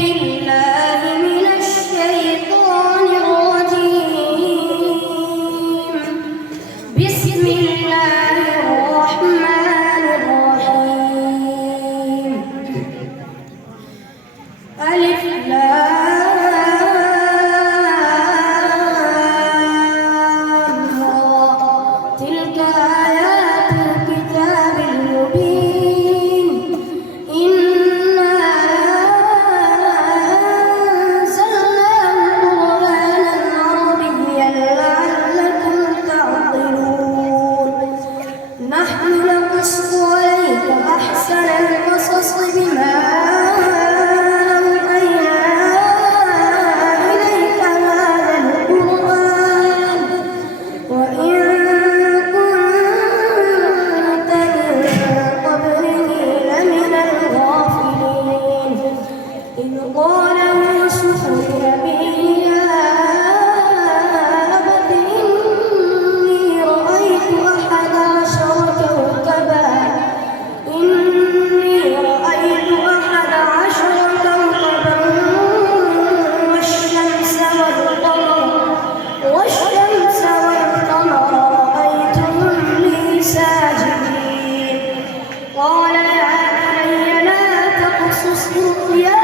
بالله من الشيطان الرجيم. بسم الله الرحمن الرحيم. ألف لام را. تلك آيات الكتاب المبين. إنا أنزلناه قرآنا عربيا لعلكم تعقلون. نحن نقص عليك أحسن القصص بما قال يوسف لأبيه يا أبت إني رأيت 11 كوكبا والشمس والقمر رأيتهم لي ساجدين. قال يا بني لا تقصص رؤياك